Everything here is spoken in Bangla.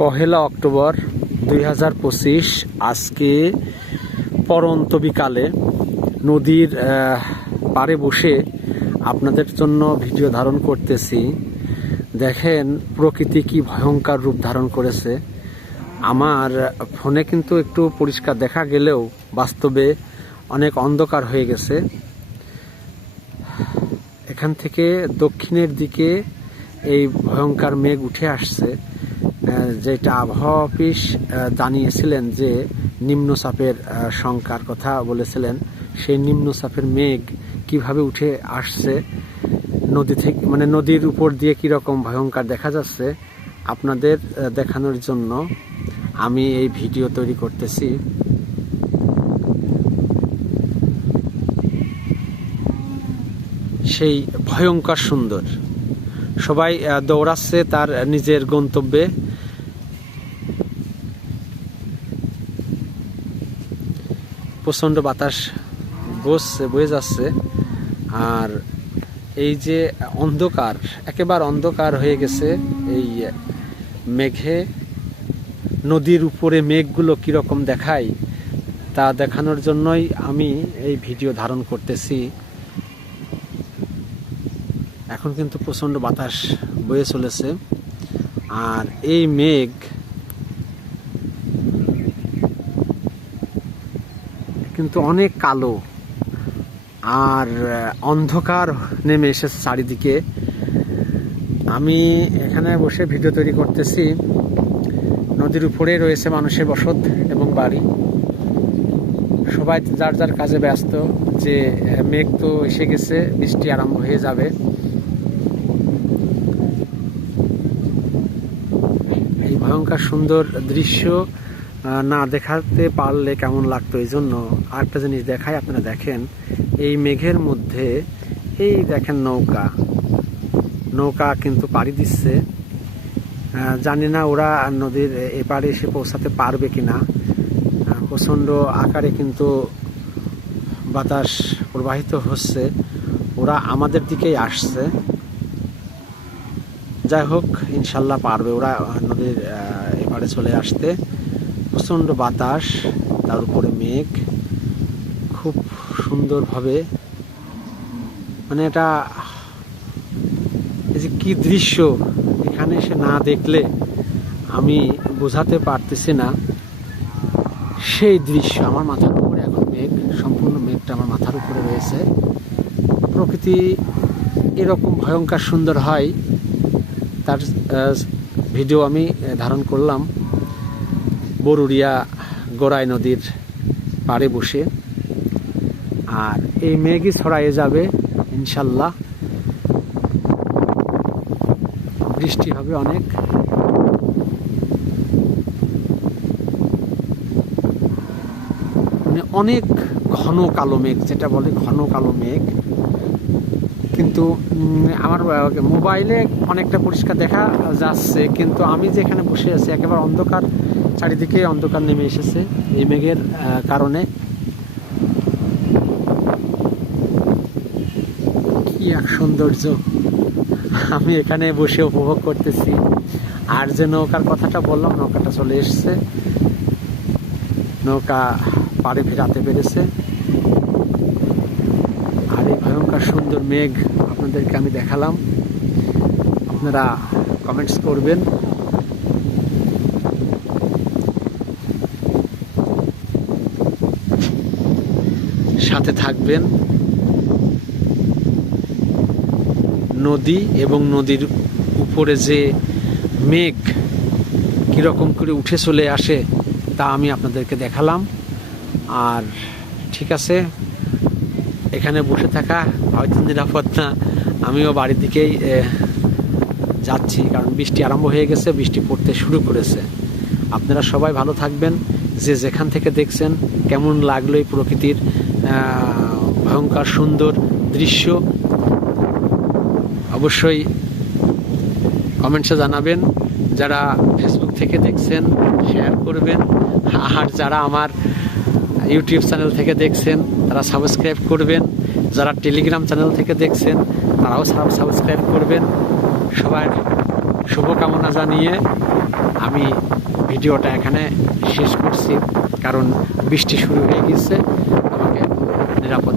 পহেলা অক্টোবর দুই হাজার পঁচিশ, আজকে পরন্ত বিকালে নদীর পাড়ে বসে আপনাদের জন্য ভিডিও ধারণ করতেছি। দেখেন প্রকৃতি কি ভয়ঙ্কর রূপ ধারণ করেছে। আমার ফোনে কিন্তু একটু পরিষ্কার দেখা গেলেও বাস্তবে অনেক অন্ধকার হয়ে গেছে। এখান থেকে দক্ষিণের দিকে এই ভয়ঙ্কর মেঘ উঠে আসছে। যেটা আবহাওয়া অফিস জানিয়েছিলেন যে নিম্নচাপের সংখ্যার কথা বলেছিলেন। সেই নিম্নচাপের মেঘ কীভাবে উঠে আসছে, নদী থেকে মানে নদীর উপর দিয়ে কীরকম ভয়ঙ্কর দেখা যাচ্ছে, আপনাদের দেখানোর জন্য আমি এই ভিডিও তৈরি করতেছি। সেই ভয়ঙ্কর সুন্দর। সবাই দৌড়াচ্ছে তার নিজের গন্তব্যে। প্রচণ্ড বাতাস বসছে বয়ে যাচ্ছে। আর এই যে অন্ধকার, একেবারে অন্ধকার হয়ে গেছে এই মেঘে। নদীর উপরে মেঘগুলো কীরকম দেখায়, তা দেখানোর জন্যই আমি এই ভিডিও ধারণ করতেছি। এখন কিন্তু প্রচণ্ড বাতাস বয়ে চলেছে। আর এই মেঘ কিন্তু অনেক কালো। আর অন্ধকার নেমে এসেছে চারিদিকে। আমি এখানে বসে ভিডিও তৈরি করতেছি। নদীর উপরে রয়েছে মানুষের বসত এবং বাড়ি। সবাই যার যার কাজে ব্যস্ত, যে মেঘ তো এসে গেছে, বৃষ্টি আরম্ভ হয়ে যাবে। এই ভয়ঙ্কর সুন্দর দৃশ্য না দেখাতে পারলে কেমন লাগতো এই জন্য আরেকটা জিনিস দেখাই আপনারা দেখেন এই মেঘের মধ্যে এই দেখেন নৌকা। নৌকা কিন্তু পাড়ি দিচ্ছে। জানি না ওরা নদীর এপারে এসে পৌঁছাতে পারবে কিনা। আহ, প্রচণ্ড আকারে কিন্তু বাতাস প্রবাহিত হচ্ছে। ওরা আমাদের দিকেই আসছে। যাই হোক ইনশাল্লাহ পারবে ওরা নদীর এপারে চলে আসতে। প্রচণ্ড বাতাস, তার উপরে মেঘ, খুব সুন্দরভাবে। মানে এটা, এই যে কী দৃশ্য, এখানে এসে না দেখলে আমি বোঝাতে পারতেছি না। সেই দৃশ্য আমার মাথার উপরে, এখন মেঘ, সম্পূর্ণ মেঘটা আমার মাথার উপরে রয়েছে। প্রকৃতি এরকম ভয়ঙ্কর সুন্দর হয়, তার ভিডিও আমি ধারণ করলাম। বরুড়িয়া গোড়াই নদীর পাড়ে বসে। আর এই মেঘই ছড়াইয়ে যাবে, ইনশাল্লাহ। বৃষ্টি হবে অনেক। মানে অনেক ঘন কালো মেঘ, যেটা বলে ঘন কালো মেঘ। কিন্তু আমার মোবাইলে অনেকটা পরিষ্কার দেখা যাচ্ছে। কিন্তু আমি যেখানে বসে আছি, একেবারে অন্ধকার, চারিদিকে অন্ধকার নেমে এসেছে এই মেঘের কারণে। কি এক সৌন্দর্য। আমি এখানে বসে উপভোগ করতেছি। আর যে নৌকার কথাটা বললাম, নৌকাটা চলে এসেছে। নৌকা পাড়ে ফেরাতে পেরেছে আর এই ভয়ঙ্কর সুন্দর মেঘ আপনাদেরকে আমি দেখালাম। আপনারা কমেন্টস করবেন। সাথে থাকবেন। নদী এবং নদীর উপরে যে মেঘ কীরকম করে উঠে চলে আসে তা আমি আপনাদেরকে দেখালাম। আর ঠিক আছে। এখানে বসে থাকা হয়তো নিরাপদ না। আমিও বাড়ির দিকেই যাচ্ছি, কারণ বৃষ্টি আরম্ভ হয়ে গেছে, বৃষ্টি পড়তে শুরু করেছে। আপনারা সবাই ভালো থাকবেন। যে যেখান থেকে দেখছেন, কেমন লাগল এই প্রকৃতির ভয়ঙ্কর সুন্দর দৃশ্য, অবশ্যই কমেন্টসে জানাবেন। যারা ফেসবুক থেকে দেখছেন শেয়ার করবেন। আর যারা আমার ইউটিউব চ্যানেল থেকে দেখছেন, তারা সাবস্ক্রাইব করবেন। যারা টেলিগ্রাম চ্যানেল থেকে দেখছেন, তারাও সাবস্ক্রাইব করবেন। সবার শুভকামনা জানিয়ে আমি ভিডিওটা এখানে শেষ করছি, কারণ বৃষ্টি শুরু হয়ে গেছে। আমাকে নিরাপদ